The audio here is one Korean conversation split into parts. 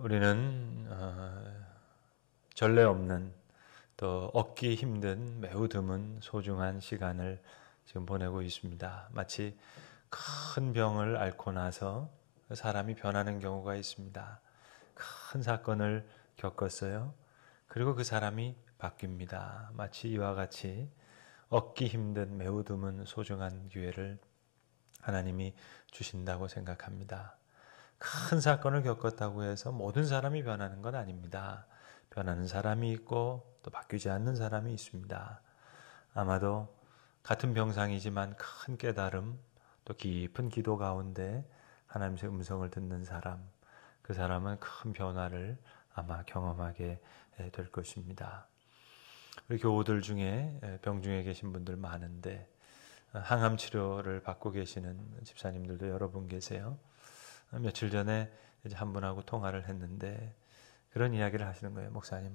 우리는 전례 없는 또 얻기 힘든 매우 드문 소중한 시간을 지금 보내고 있습니다. 마치 큰 병을 앓고 나서 사람이 변하는 경우가 있습니다. 큰 사건을 겪었어요. 그리고 그 사람이 바뀝니다. 마치 이와 같이 얻기 힘든 매우 드문 소중한 기회를 하나님이 주신다고 생각합니다. 큰 사건을 겪었다고 해서 모든 사람이 변하는 건 아닙니다. 변하는 사람이 있고 또 바뀌지 않는 사람이 있습니다. 아마도 같은 병상이지만 큰 깨달음 또 깊은 기도 가운데 하나님의 음성을 듣는 사람, 그 사람은 큰 변화를 아마 경험하게 될 것입니다. 우리 교우들 중에 병중에 계신 분들 많은데 항암 치료를 받고 계시는 집사님들도 여러 분 계세요. 며칠 전에 이제 한 분하고 통화를 했는데 그런 이야기를 하시는 거예요. 목사님,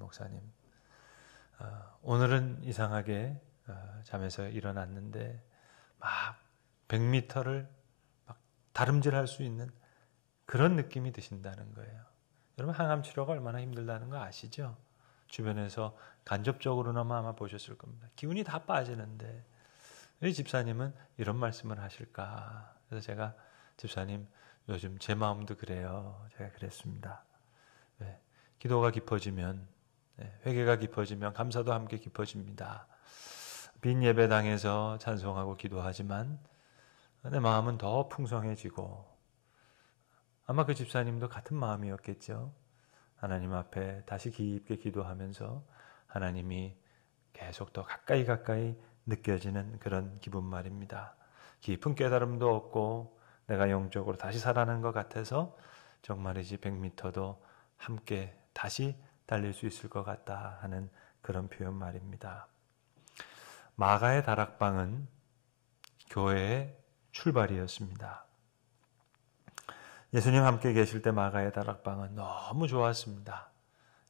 오늘은 이상하게 잠에서 일어났는데 막 100m를 막 다름질할 수 있는 그런 느낌이 드신다는 거예요. 여러분 항암 치료가 얼마나 힘들다는 거 아시죠? 주변에서 간접적으로나마 아마 보셨을 겁니다. 기운이 다 빠지는데 왜 집사님은 이런 말씀을 하실까? 그래서 제가 집사님 요즘 제 마음도 그래요. 제가 그랬습니다. 네, 기도가 깊어지면 회개가 깊어지면 감사도 함께 깊어집니다. 빈 예배당에서 찬송하고 기도하지만 내 마음은 더 풍성해지고 아마 그 집사님도 같은 마음이었겠죠. 하나님 앞에 다시 깊게 기도하면서 하나님이 계속 더 가까이 느껴지는 그런 기분 말입니다. 깊은 깨달음도 없고 내가 영적으로 다시 살아난 것 같아서 정말이지 100m도 함께 다시 달릴 수 있을 것 같다 하는 그런 표현 말입니다. 마가의 다락방은 교회의 출발이었습니다. 예수님 함께 계실 때 마가의 다락방은 너무 좋았습니다.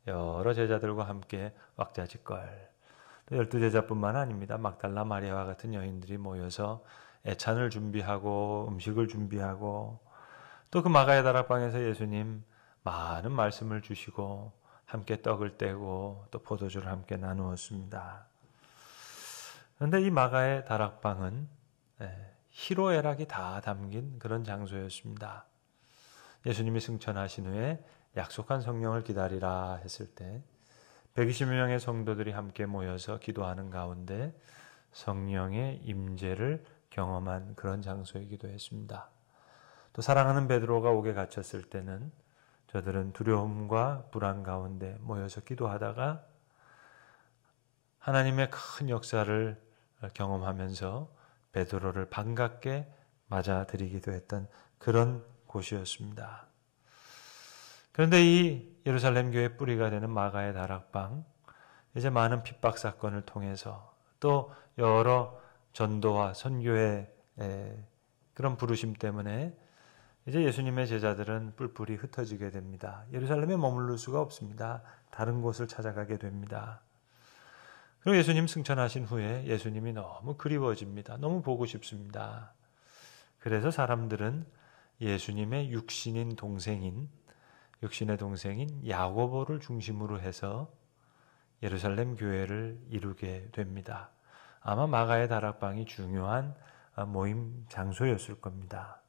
여러 제자들과 함께 왁자지껄. 12제자뿐만 아닙니다. 막달라 마리아와 같은 여인들이 모여서 애찬을 준비하고 음식을 준비하고 또 그 마가의 다락방에서 예수님 많은 말씀을 주시고 함께 떡을 떼고 또 포도주를 함께 나누었습니다. 그런데 이 마가의 다락방은 희로애락이 다 담긴 그런 장소였습니다. 예수님이 승천하신 후에 약속한 성령을 기다리라 했을 때 120명의 성도들이 함께 모여서 기도하는 가운데 성령의 임재를 경험한 그런 장소이기도 했습니다. 또 사랑하는 베드로가 옥에 갇혔을 때는 저들은 두려움과 불안 가운데 모여서 기도하다가 하나님의 큰 역사를 경험하면서 베드로를 반갑게 맞아들이기도 했던 그런 곳이었습니다. 그런데 이 예루살렘 교회의 뿌리가 되는 마가의 다락방, 이제 많은 핍박 사건을 통해서 또 여러 전도와 선교의 그런 부르심 때문에 이제 예수님의 제자들은 뿔뿔이 흩어지게 됩니다. 예루살렘에 머무를 수가 없습니다. 다른 곳을 찾아가게 됩니다. 그리고 예수님 승천하신 후에 예수님이 너무 그리워집니다. 너무 보고 싶습니다. 그래서 사람들은 예수님의 육신의 동생인 야고보를 중심으로 해서 예루살렘 교회를 이루게 됩니다. 아마 마가의 다락방이 중요한 모임 장소였을 겁니다.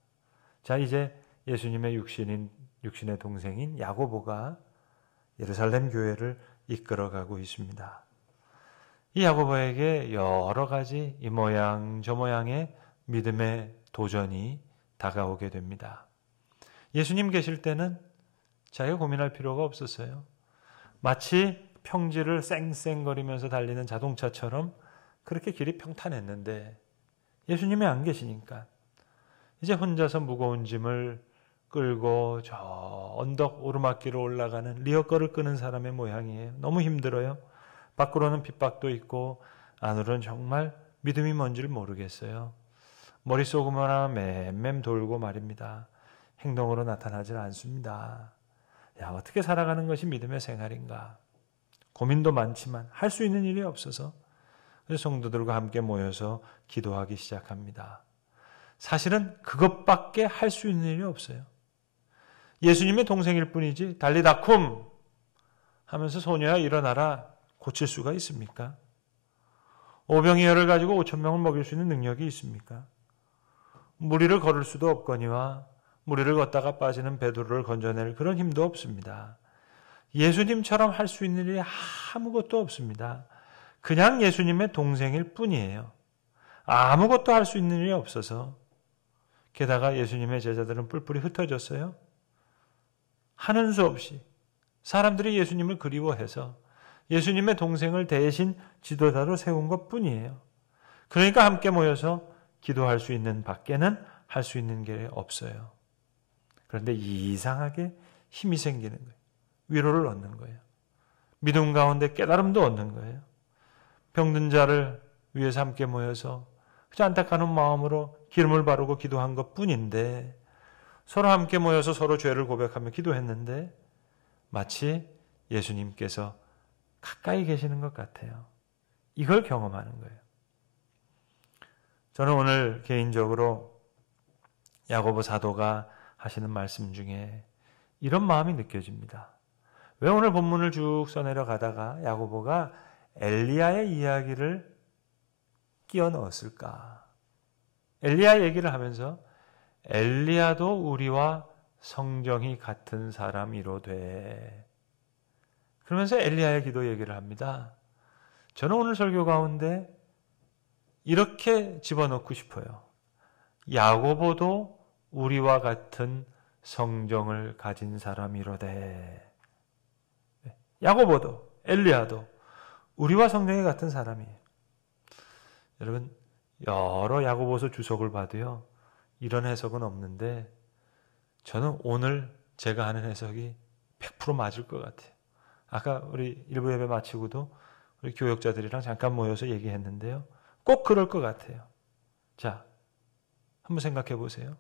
자, 이제 예수님의 육신의 동생인 야고보가 예루살렘 교회를 이끌어가고 있습니다. 이 야고보에게 여러 가지 이 모양 저 모양의 믿음의 도전이 다가오게 됩니다. 예수님 계실 때는 자기가 고민할 필요가 없었어요. 마치 평지를 쌩쌩거리면서 달리는 자동차처럼 그렇게 길이 평탄했는데 예수님이 안 계시니까 이제 혼자서 무거운 짐을 끌고 저 언덕 오르막길을 올라가는 리어커를 끄는 사람의 모양이에요. 너무 힘들어요. 밖으로는 핍박도 있고 안으로는 정말 믿음이 뭔지를 모르겠어요. 머릿속으로만 맴맴 돌고 말입니다. 행동으로 나타나질 않습니다. 야, 어떻게 살아가는 것이 믿음의 생활인가? 고민도 많지만 할 수 있는 일이 없어서 그래서 성도들과 함께 모여서 기도하기 시작합니다. 사실은 그것밖에 할 수 있는 일이 없어요. 예수님의 동생일 뿐이지 달리다쿰 하면서 소녀야 일어나라 고칠 수가 있습니까? 오병이어를 가지고 5천 명을 먹일 수 있는 능력이 있습니까? 무리를 걸을 수도 없거니와 무리를 걷다가 빠지는 베드로를 건져낼 그런 힘도 없습니다. 예수님처럼 할 수 있는 일이 아무것도 없습니다. 그냥 예수님의 동생일 뿐이에요. 아무것도 할 수 있는 일이 없어서 게다가 예수님의 제자들은 뿔뿔이 흩어졌어요. 하는 수 없이 사람들이 예수님을 그리워해서 예수님의 동생을 대신 지도자로 세운 것뿐이에요. 그러니까 함께 모여서 기도할 수 있는 밖에는 할 수 있는 게 없어요. 그런데 이상하게 힘이 생기는 거예요. 위로를 얻는 거예요. 믿음 가운데 깨달음도 얻는 거예요. 병든 자를 위해서 함께 모여서 그저 안타까운 마음으로 기름을 바르고 기도한 것뿐인데 서로 함께 모여서 서로 죄를 고백하며 기도했는데 마치 예수님께서 가까이 계시는 것 같아요. 이걸 경험하는 거예요. 저는 오늘 개인적으로 야고보 사도가 하시는 말씀 중에 이런 마음이 느껴집니다. 왜 오늘 본문을 쭉 써내려가다가 야고보가 엘리야의 이야기를 끼워 넣었을까? 엘리야 얘기를 하면서 엘리야도 우리와 성정이 같은 사람이로되 그러면서 엘리야의 기도 얘기를 합니다. 저는 오늘 설교 가운데 이렇게 집어넣고 싶어요. 야고보도 우리와 같은 성정을 가진 사람이로되 야고보도 엘리야도 우리와 성정이 같은 사람이에요. 여러분 여러 야고보서 주석을 봐도요. 이런 해석은 없는데 저는 오늘 제가 하는 해석이 100% 맞을 것 같아요. 아까 우리 일부 예배 마치고도 우리 교역자들이랑 잠깐 모여서 얘기했는데요. 꼭 그럴 것 같아요. 자, 한번 생각해 보세요.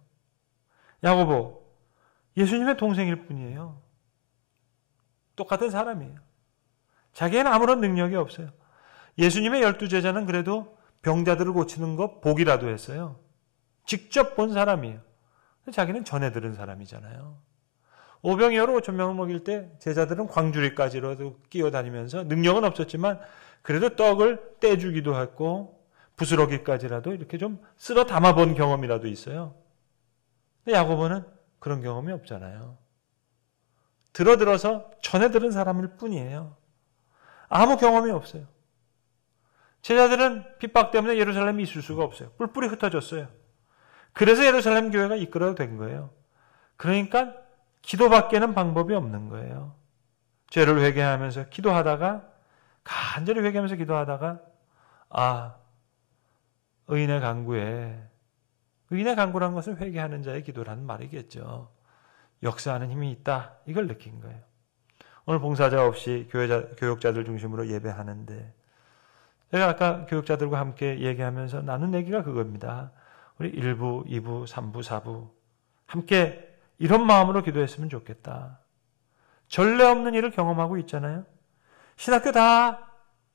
야고보, 예수님의 동생일 뿐이에요. 똑같은 사람이에요. 자기에는 아무런 능력이 없어요. 예수님의 12제자는 그래도 병자들을 고치는 것 복이라도 했어요. 직접 본 사람이에요. 자기는 전해 들은 사람이잖아요. 오병이어로 5천 명을 먹일 때 제자들은 광주리까지라도 끼어다니면서 능력은 없었지만 그래도 떡을 떼주기도 했고 부스러기까지라도 이렇게 좀 쓸어 담아본 경험이라도 있어요. 근데 야고보는 그런 경험이 없잖아요. 들어서 전해 들은 사람일 뿐이에요. 아무 경험이 없어요. 제자들은 핍박 때문에 예루살렘에 있을 수가 없어요. 뿔뿔이 흩어졌어요. 그래서 예루살렘 교회가 이끌어된 거예요. 그러니까 기도밖에는 방법이 없는 거예요. 죄를 회개하면서 기도하다가 간절히 회개하면서 기도하다가 의인의 간구에 의인의 간구란 것은 회개하는 자의 기도라는 말이겠죠. 역사하는 힘이 있다. 이걸 느낀 거예요. 오늘 봉사자 없이 교역자들 중심으로 예배하는데 제가 아까 교역자들과 함께 얘기하면서 나눈 얘기가 그겁니다. 우리 1부, 2부, 3부, 4부 함께 이런 마음으로 기도했으면 좋겠다. 전례 없는 일을 경험하고 있잖아요. 신학교 다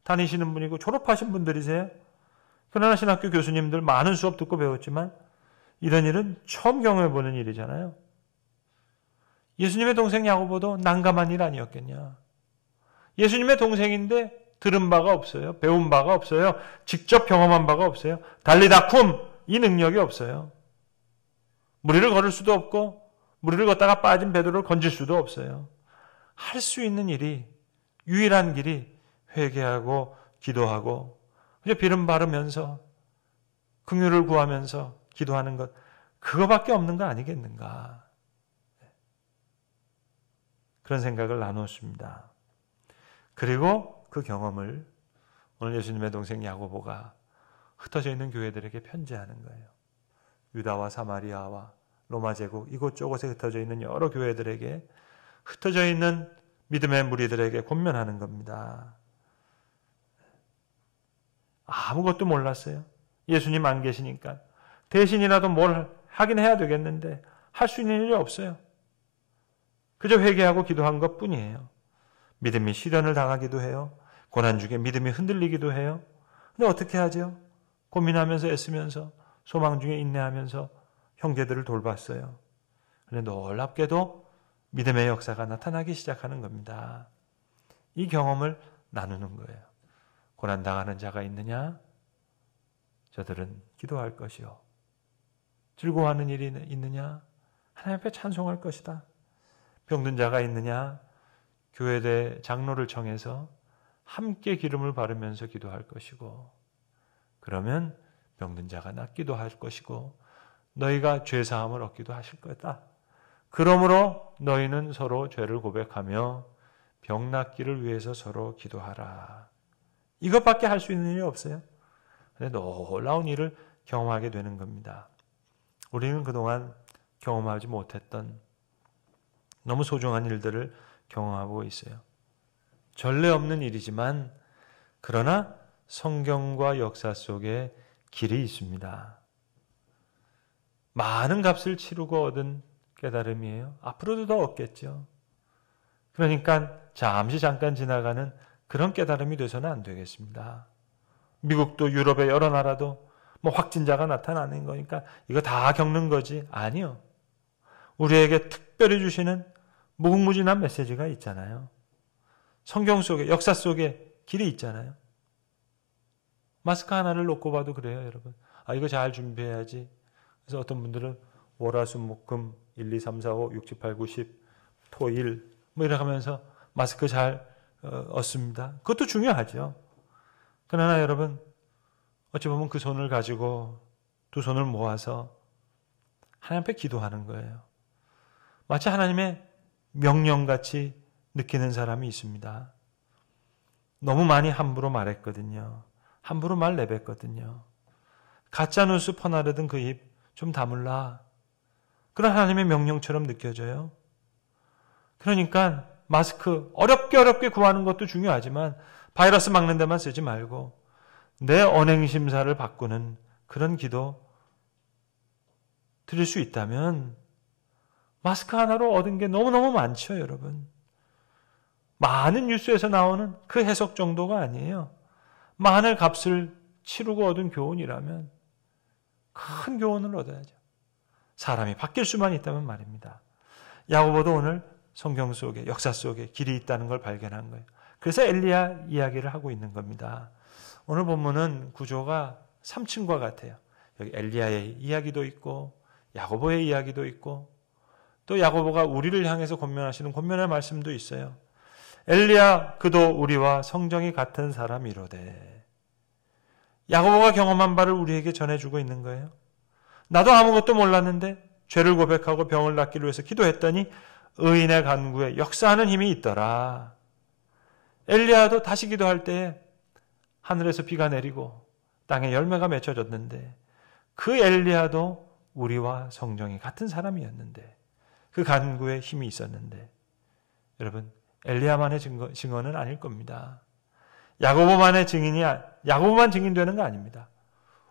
다니시는 분이고 졸업하신 분들이세요. 그러나 신학교 교수님들 많은 수업 듣고 배웠지만 이런 일은 처음 경험해보는 일이잖아요. 예수님의 동생 야고보도 난감한 일 아니었겠냐. 예수님의 동생인데 들은 바가 없어요. 배운 바가 없어요. 직접 경험한 바가 없어요. 달리다쿰 이 능력이 없어요. 무리를 걸을 수도 없고 무리를 걷다가 빠진 베드로를 건질 수도 없어요. 할 수 있는 일이 유일한 길이 회개하고 기도하고 그저 비름 바르면서 긍휼을 구하면서 기도하는 것 그거밖에 없는 거 아니겠는가. 그런 생각을 나눴습니다. 그리고 그 경험을 오늘 예수님의 동생 야고보가 흩어져 있는 교회들에게 편지하는 거예요. 유다와 사마리아와 로마 제국 이곳저곳에 흩어져 있는 여러 교회들에게 흩어져 있는 믿음의 무리들에게 권면하는 겁니다. 아무것도 몰랐어요. 예수님 안 계시니까 대신이라도 뭘 하긴 해야 되겠는데 할 수 있는 일이 없어요. 그저 회개하고 기도한 것뿐이에요. 믿음이 시련을 당하기도 해요. 고난 중에 믿음이 흔들리기도 해요. 근데 어떻게 하죠? 고민하면서 애쓰면서 소망 중에 인내하면서 형제들을 돌봤어요. 그런데 놀랍게도 믿음의 역사가 나타나기 시작하는 겁니다. 이 경험을 나누는 거예요. 고난당하는 자가 있느냐? 저들은 기도할 것이요. 즐거워하는 일이 있느냐? 하나님 앞에 찬송할 것이다. 병든 자가 있느냐? 교회대 장로를 청해서 함께 기름을 바르면서 기도할 것이고, 그러면 병든 자가 낫기도 할 것이고 너희가 죄사함을 얻기도 하실 거다. 그러므로 너희는 서로 죄를 고백하며 병 낫기를 위해서 서로 기도하라. 이것밖에 할 수 있는 일이 없어요. 근데 놀라운 일을 경험하게 되는 겁니다. 우리는 그동안 경험하지 못했던 너무 소중한 일들을 경험하고 있어요. 전례 없는 일이지만 그러나 성경과 역사 속에 길이 있습니다. 많은 값을 치르고 얻은 깨달음이에요. 앞으로도 더 얻겠죠. 그러니까 잠깐 지나가는 그런 깨달음이 돼서는 안 되겠습니다. 미국도 유럽의 여러 나라도 뭐 확진자가 나타나는 거니까 이거 다 겪는 거지. 아니요. 우리에게 특별히 주시는 무궁무진한 메시지가 있잖아요. 성경 속에, 역사 속에 길이 있잖아요. 마스크 하나를 놓고 봐도 그래요, 여러분. 이거 잘 준비해야지. 그래서 어떤 분들은 월화수목금 1, 2, 3, 4, 5, 6, 7, 8, 9, 10, 토, 일 뭐 이렇게 하면서 마스크 잘 얻습니다. 그것도 중요하죠. 그러나 여러분, 어찌 보면 그 손을 가지고 두 손을 모아서 하나님 앞에 기도하는 거예요. 마치 하나님의 명령같이 느끼는 사람이 있습니다. 너무 많이 함부로 말했거든요. 함부로 말 내뱉거든요. 가짜뉴스 퍼나르던 그 입 좀 다물라. 그런 하나님의 명령처럼 느껴져요. 그러니까 마스크 어렵게 구하는 것도 중요하지만 바이러스 막는 데만 쓰지 말고 내 언행심사를 바꾸는 그런 기도 드릴 수 있다면 마스크 하나로 얻은 게 너무너무 많죠, 여러분. 많은 뉴스에서 나오는 그 해석 정도가 아니에요. 많은 값을 치르고 얻은 교훈이라면 큰 교훈을 얻어야죠. 사람이 바뀔 수만 있다면 말입니다. 야고보도 오늘 성경 속에, 역사 속에 길이 있다는 걸 발견한 거예요. 그래서 엘리야 이야기를 하고 있는 겁니다. 오늘 본문은 구조가 3층과 같아요. 여기 엘리야의 이야기도 있고 야고보의 이야기도 있고 또 야고보가 우리를 향해서 권면하시는 권면의 말씀도 있어요. 엘리야 그도 우리와 성정이 같은 사람이로되. 야고보가 경험한 바를 우리에게 전해주고 있는 거예요. 나도 아무것도 몰랐는데 죄를 고백하고 병을 낫기를 위해서 기도했더니 의인의 간구에 역사하는 힘이 있더라. 엘리야도 다시 기도할 때에 하늘에서 비가 내리고 땅에 열매가 맺혀졌는데 그 엘리야도 우리와 성정이 같은 사람이었는데 그 간구에 힘이 있었는데 여러분 엘리야만의 증언은 아닐 겁니다. 야고보만의 증인이 야고보만 증인되는 거 아닙니다.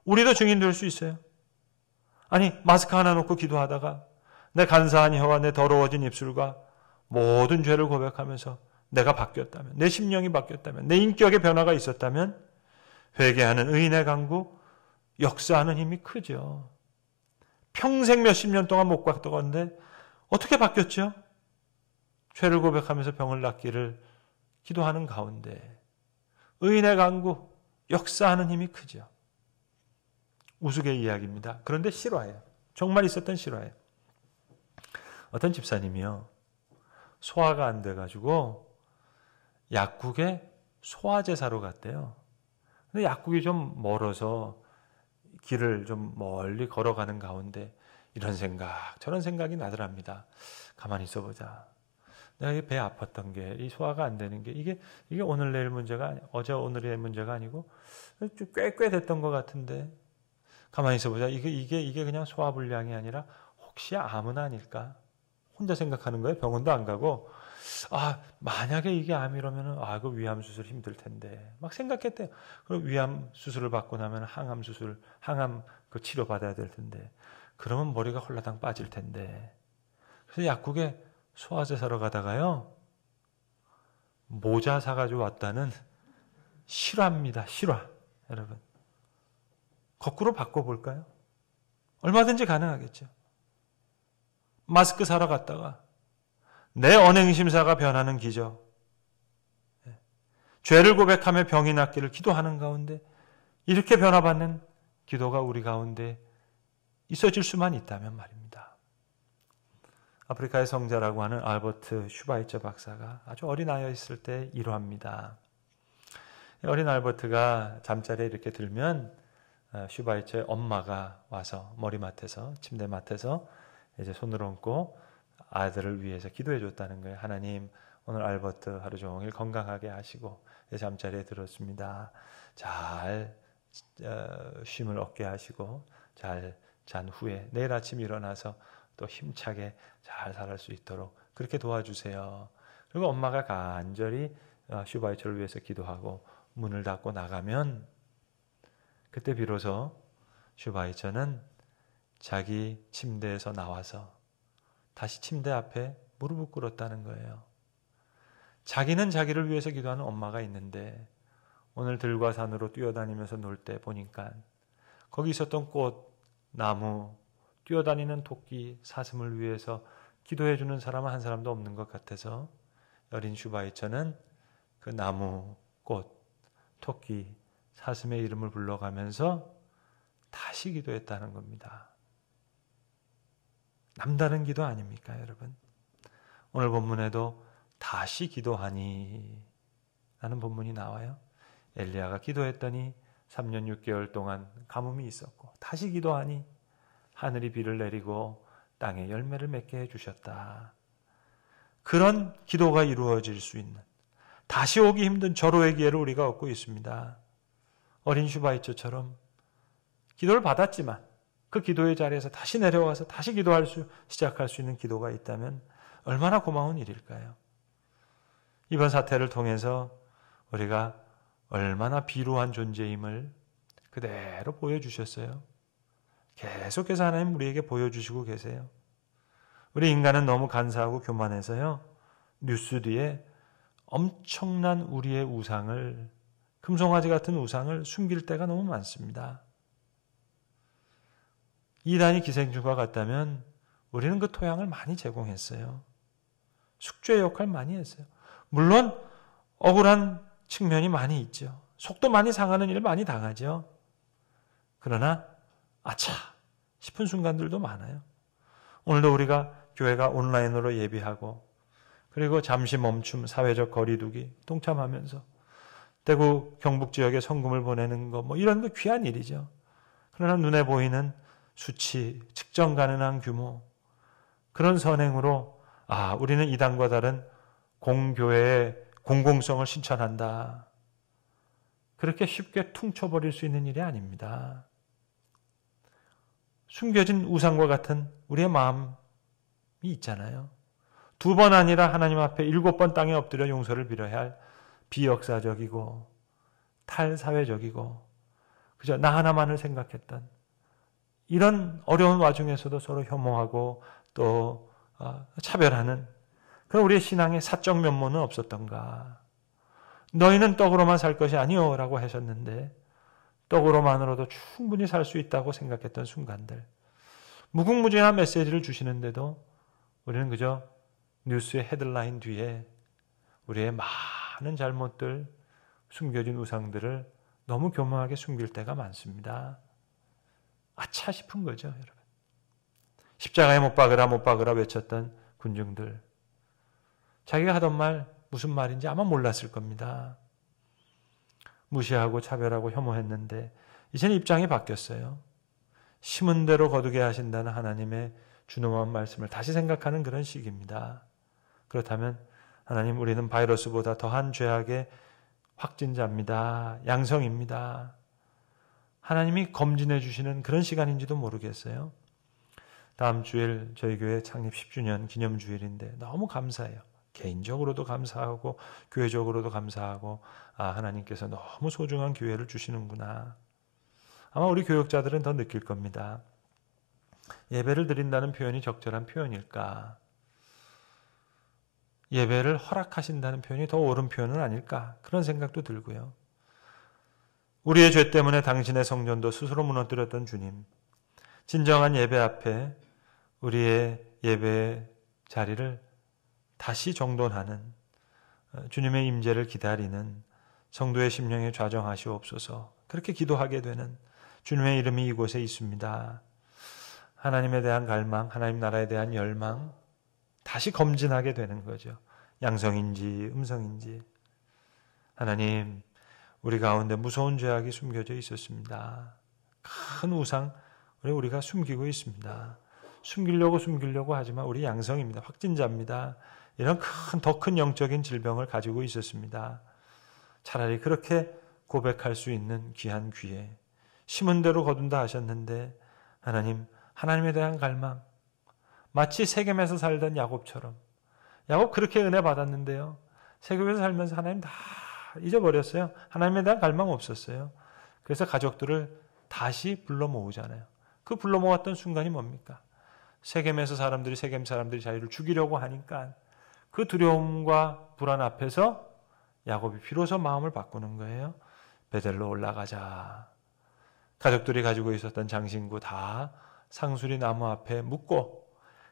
우리도 증인될 수 있어요. 아니 마스크 하나 놓고 기도하다가 내 간사한 혀와 내 더러워진 입술과 모든 죄를 고백하면서 내가 바뀌었다면, 내 심령이 바뀌었다면, 내 인격의 변화가 있었다면 회개하는 의인의 간구, 역사하는 힘이 크죠. 평생 몇십 년 동안 못 바뀌었는데 어떻게 바뀌었죠? 죄를 고백하면서 병을 낫기를 기도하는 가운데 의인의 간구, 역사하는 힘이 크죠. 우스갯 이야기입니다. 그런데 실화예요. 정말 있었던 실화예요. 어떤 집사님이요. 소화가 안 돼가지고 약국에 소화제사로 갔대요. 근데 약국이 좀 멀어서 길을 좀 멀리 걸어가는 가운데 이런 생각, 저런 생각이 나더랍니다. 가만히 있어보자. 내가 배 아팠던 게, 이 소화가 안 되는 게, 이게 오늘 내일 문제가 아니, 어제 오늘의 문제가 아니고 꽤 됐던 것 같은데 가만히 있어보자. 이게 그냥 소화불량이 아니라 혹시 암은 아닐까? 혼자 생각하는 거예요. 병원도 안 가고. 만약에 이게 암이라면은, 그 위암 수술 힘들 텐데. 막 생각했대요. 그럼 위암 수술을 받고 나면 항암 그 치료 받아야 될 텐데. 그러면 머리가 홀라당 빠질 텐데. 그래서 약국에 소화제 사러 가다가요. 모자 사가지고 왔다는 실화입니다. 실화. 여러분. 거꾸로 바꿔볼까요? 얼마든지 가능하겠죠. 마스크 사러 갔다가 내 언행심사가 변하는 기적, 죄를 고백하며 병이 낫기를 기도하는 가운데 이렇게 변화받는 기도가 우리 가운데 있어질 수만 있다면 말입니다. 아프리카의 성자라고 하는 알버트 슈바이처 박사가 아주 어린아이였을 때 이러합니다. 어린 알버트가 잠자리에 이렇게 들면 슈바이처의 엄마가 와서 머리맡에서 침대맡에서 이제 손을 얹고 아들을 위해서 기도해 줬다는 거예요. 하나님, 오늘 알버트 하루 종일 건강하게 하시고 잠자리에 들었습니다. 잘 쉼을 얻게 하시고 잘 잔 후에 내일 아침 일어나서 또 힘차게 잘 살아갈 수 있도록 그렇게 도와주세요. 그리고 엄마가 간절히 슈바이처를 위해서 기도하고 문을 닫고 나가면 그때 비로소 슈바이처는 자기 침대에서 나와서 다시 침대 앞에 무릎을 꿇었다는 거예요. 자기는 자기를 위해서 기도하는 엄마가 있는데 오늘 들과 산으로 뛰어다니면서 놀 때 보니까 거기 있었던 꽃, 나무, 뛰어다니는 토끼, 사슴을 위해서 기도해주는 사람은 한 사람도 없는 것 같아서 어린 슈바이처는 그 나무, 꽃, 토끼, 사슴의 이름을 불러가면서 다시 기도했다는 겁니다. 남다른 기도 아닙니까, 여러분? 오늘 본문에도 다시 기도하니 라는 본문이 나와요. 엘리야가 기도했더니 3년 6개월 동안 가뭄이 있었고 다시 기도하니 하늘이 비를 내리고 땅에 열매를 맺게 해주셨다. 그런 기도가 이루어질 수 있는 다시 오기 힘든 절호의 기회를 우리가 얻고 있습니다. 어린 슈바이처처럼 기도를 받았지만 그 기도의 자리에서 다시 내려와서 다시 시작할 수 있는 기도가 있다면 얼마나 고마운 일일까요? 이번 사태를 통해서 우리가 얼마나 비루한 존재임을 그대로 보여주셨어요. 계속해서 하나님 우리에게 보여주시고 계세요. 우리 인간은 너무 간사하고 교만해서요. 뉴스 뒤에 엄청난 우리의 우상을, 금송아지 같은 우상을 숨길 때가 너무 많습니다. 이단이 기생충과 같다면 우리는 그 토양을 많이 제공했어요. 숙주의 역할 많이 했어요. 물론 억울한 측면이 많이 있죠. 속도 많이 상하는 일 많이 당하죠. 그러나 아차 싶은 순간들도 많아요. 오늘도 우리가 교회가 온라인으로 예비하고 그리고 잠시 멈춤, 사회적 거리두기 동참하면서 대구 경북 지역에 성금을 보내는 거 이런 거 귀한 일이죠. 그러나 눈에 보이는 수치, 측정 가능한 규모 그런 선행으로 우리는 이단과 다른 공교회의 공공성을 실천한다. 그렇게 쉽게 퉁쳐버릴 수 있는 일이 아닙니다. 숨겨진 우상과 같은 우리의 마음이 있잖아요. 2번 아니라 하나님 앞에 7번 땅에 엎드려 용서를 빌어야 할 비역사적이고 탈사회적이고 그저 나 하나만을 생각했던 이런 어려운 와중에서도 서로 혐오하고 또 차별하는 그런 우리의 신앙의 사적 면모는 없었던가. 너희는 떡으로만 살 것이 아니오 라고 하셨는데 떡으로만으로도 충분히 살 수 있다고 생각했던 순간들. 무궁무진한 메시지를 주시는데도 우리는 그저 뉴스의 헤드라인 뒤에 우리의 많은 잘못들, 숨겨진 우상들을 너무 교묘하게 숨길 때가 많습니다. 아차 싶은 거죠, 여러분. 십자가에 못 박으라 외쳤던 군중들. 자기가 하던 말 무슨 말인지 아마 몰랐을 겁니다. 무시하고 차별하고 혐오했는데 이제는 입장이 바뀌었어요. 심은 대로 거두게 하신다는 하나님의 준엄한 말씀을 다시 생각하는 그런 시기입니다. 그렇다면 하나님, 우리는 바이러스보다 더한 죄악의 확진자입니다. 양성입니다. 하나님이 검진해 주시는 그런 시간인지도 모르겠어요. 다음 주일 저희 교회 창립 10주년 기념주일인데 너무 감사해요. 개인적으로도 감사하고 교회적으로도 감사하고 하나님께서 너무 소중한 기회를 주시는구나. 아마 우리 교역자들은 더 느낄 겁니다. 예배를 드린다는 표현이 적절한 표현일까? 예배를 허락하신다는 표현이 더 옳은 표현은 아닐까? 그런 생각도 들고요. 우리의 죄 때문에 당신의 성전도 스스로 무너뜨렸던 주님, 진정한 예배 앞에 우리의 예배의 자리를 다시 정돈하는, 주님의 임재를 기다리는 성도의 심령에 좌정하시옵소서. 그렇게 기도하게 되는 주님의 이름이 이곳에 있습니다. 하나님에 대한 갈망, 하나님 나라에 대한 열망, 다시 검진하게 되는 거죠. 양성인지 음성인지. 하나님, 우리 가운데 무서운 죄악이 숨겨져 있었습니다. 큰 우상, 우리가 숨기고 있습니다. 숨기려고 하지만 우리 양성입니다. 확진자입니다. 이런 더 큰 영적인 질병을 가지고 있었습니다. 차라리 그렇게 고백할 수 있는 귀한 기회, 심은 대로 거둔다 하셨는데 하나님, 하나님에 대한 갈망, 마치 세겜에서 살던 야곱처럼, 야곱 그렇게 은혜 받았는데요, 세겜에서 살면서 하나님 다 잊어버렸어요. 하나님에 대한 갈망 없었어요. 그래서 가족들을 다시 불러 모으잖아요. 그 불러 모았던 순간이 뭡니까? 세겜에서 세겜 사람들이 자기를 죽이려고 하니까 그 두려움과 불안 앞에서 야곱이 비로소 마음을 바꾸는 거예요. 베델로 올라가자. 가족들이 가지고 있었던 장신구 다 상수리 나무 앞에 묻고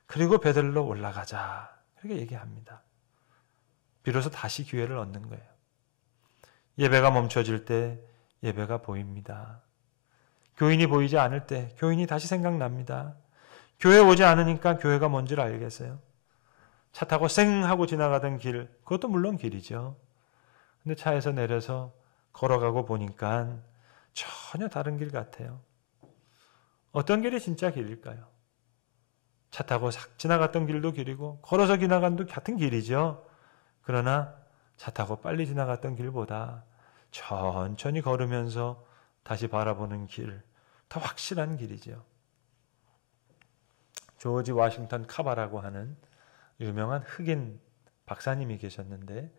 그리고 베델로 올라가자. 그렇게 얘기합니다. 비로소 다시 기회를 얻는 거예요. 예배가 멈춰질 때 예배가 보입니다. 교인이 보이지 않을 때 교인이 다시 생각납니다. 교회 오지 않으니까 교회가 뭔지를 알겠어요. 차 타고 쌩 하고 지나가던 길, 그것도 물론 길이죠. 근데 차에서 내려서 걸어가고 보니까 전혀 다른 길 같아요. 어떤 길이 진짜 길일까요? 차 타고 싹 지나갔던 길도 길이고 걸어서 지나간 도 같은 길이죠. 그러나 차 타고 빨리 지나갔던 길보다 천천히 걸으면서 다시 바라보는 길, 더 확실한 길이죠. 조지 워싱턴 카바라고 하는 유명한 흑인 박사님이 계셨는데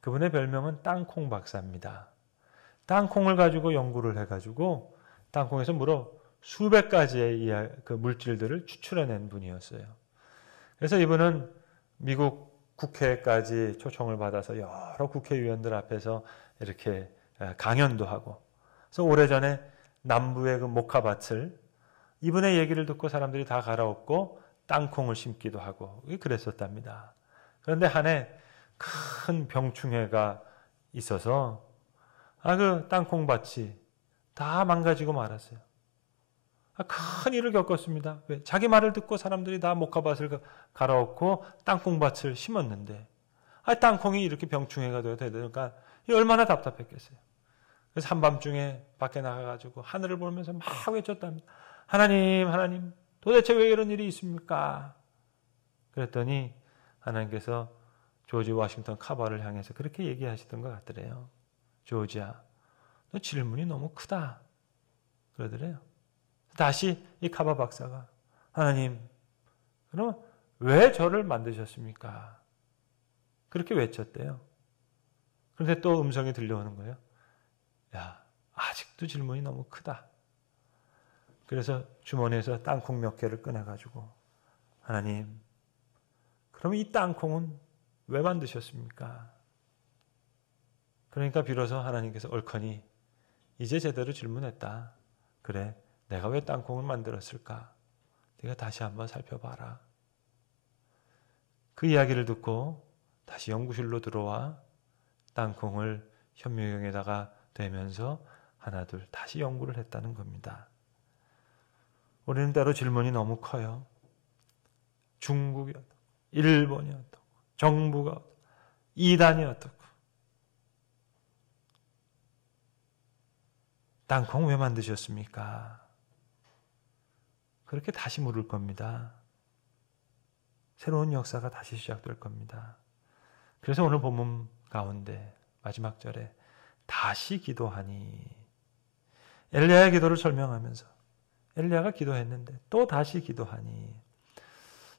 그분의 별명은 땅콩 박사입니다. 땅콩을 가지고 연구를 해가지고 땅콩에서 무려 수백 가지의 그 물질들을 추출해낸 분이었어요. 그래서 이분은 미국 국회까지 초청을 받아서 여러 국회의원들 앞에서 이렇게 강연도 하고, 그래서 오래전에 남부의 그 목화밭을 이분의 얘기를 듣고 사람들이 다 갈아엎고 땅콩을 심기도 하고 그랬었답니다. 그런데 한 해 큰 병충해가 있어서 그 땅콩밭이 다 망가지고 말았어요. 큰 일을 겪었습니다. 왜? 자기 말을 듣고 사람들이 다 목화밭을 갈아엎고 땅콩밭을 심었는데 땅콩이 이렇게 병충해가 되니까 얼마나 답답했겠어요. 그래서 한밤중에 밖에 나가가지고 하늘을 보면서 막 외쳤답니다. 하나님, 하나님, 도대체 왜 이런 일이 있습니까? 그랬더니 하나님께서 조지 워싱턴 카바를 향해서 그렇게 얘기하시던 것 같더래요. 조지야, 너 질문이 너무 크다. 그러더래요. 다시 이 카바 박사가 하나님, 그럼 왜 저를 만드셨습니까? 그렇게 외쳤대요. 그런데 또 음성이 들려오는 거예요. 야, 아직도 질문이 너무 크다. 그래서 주머니에서 땅콩 몇 개를 꺼내가지고 하나님, 그럼 이 땅콩은 왜 만드셨습니까? 그러니까 비로소 하나님께서 얼커니 이제 제대로 질문했다. 그래, 내가 왜 땅콩을 만들었을까? 네가 다시 한번 살펴봐라. 그 이야기를 듣고 다시 연구실로 들어와 땅콩을 현미경에다가 대면서 하나둘 다시 연구를 했다는 겁니다. 우리는 때로 질문이 너무 커요. 중국이 어떻고, 일본이 어떻고, 정부가 어떻고, 이단이 어떻고. 땅콩 왜 만드셨습니까? 그렇게 다시 물을 겁니다. 새로운 역사가 다시 시작될 겁니다. 그래서 오늘 본문 가운데 마지막 절에 다시 기도하니, 엘리야의 기도를 설명하면서 엘리야가 기도했는데 또 다시 기도하니,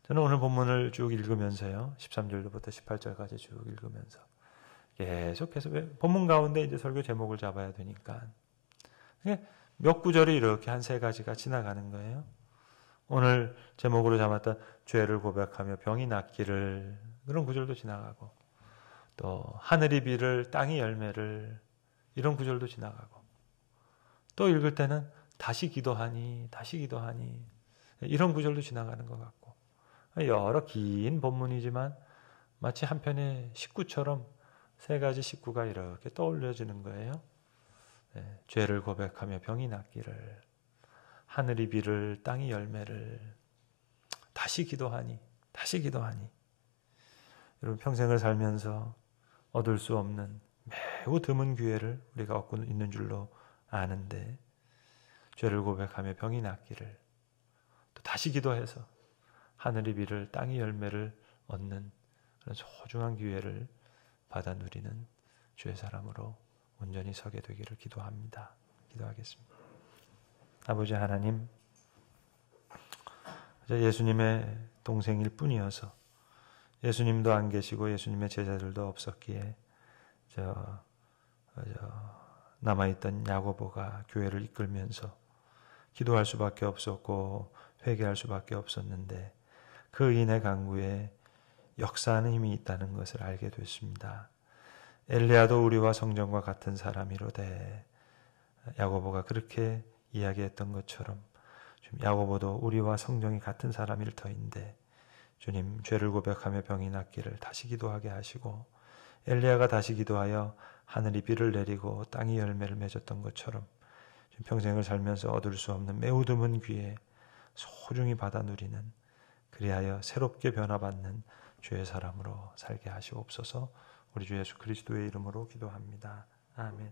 저는 오늘 본문을 쭉 읽으면서요, 13절부터 18절까지 쭉 읽으면서 계속해서 본문 가운데 이제 설교 제목을 잡아야 되니까 몇 구절이 이렇게 한 세 가지가 지나가는 거예요. 오늘 제목으로 잡았던 죄를 고백하며 병이 낫기를, 그런 구절도 지나가고, 또 하늘이 비를 땅이 열매를, 이런 구절도 지나가고, 또 읽을 때는 다시 기도하니 이런 구절도 지나가는 것 같고, 여러 긴 본문이지만 마치 한편의 식구처럼 세 가지 식구가 이렇게 떠올려지는 거예요. 죄를 고백하며 병이 낫기를, 하늘이 비를 땅이 열매를, 다시 기도하니. 여러분 평생을 살면서 얻을 수 없는 매우 드문 기회를 우리가 얻고 있는 줄로 아는데, 죄를 고백하며 병이 낫기를, 또 다시 기도해서 하늘이 비를 땅이 열매를 얻는 그런 소중한 기회를 받아 누리는 주의 사람으로 온전히 서게 되기를 기도합니다. 기도하겠습니다. 아버지 하나님, 예수님의 동생일 뿐이어서 예수님도 안 계시고 예수님의 제자들도 없었기에 남아있던 야고보가 교회를 이끌면서 기도할 수밖에 없었고 회개할 수밖에 없었는데, 그 인의 강구에 역사하는 힘이 있다는 것을 알게 됐습니다. 엘리야도 우리와 성전과 같은 사람이로되, 야고보가 그렇게 이야기했던 것처럼 지금 야고보도 우리와 성정이 같은 사람일 터인데, 주님 죄를 고백하며 병이 낫기를 다시 기도하게 하시고, 엘리야가 다시 기도하여 하늘이 비를 내리고 땅이 열매를 맺었던 것처럼 지금 평생을 살면서 얻을 수 없는 매우 드문 기회 소중히 받아 누리는, 그리하여 새롭게 변화받는 주의 사람으로 살게 하시옵소서. 우리 주 예수 그리스도의 이름으로 기도합니다. 아멘.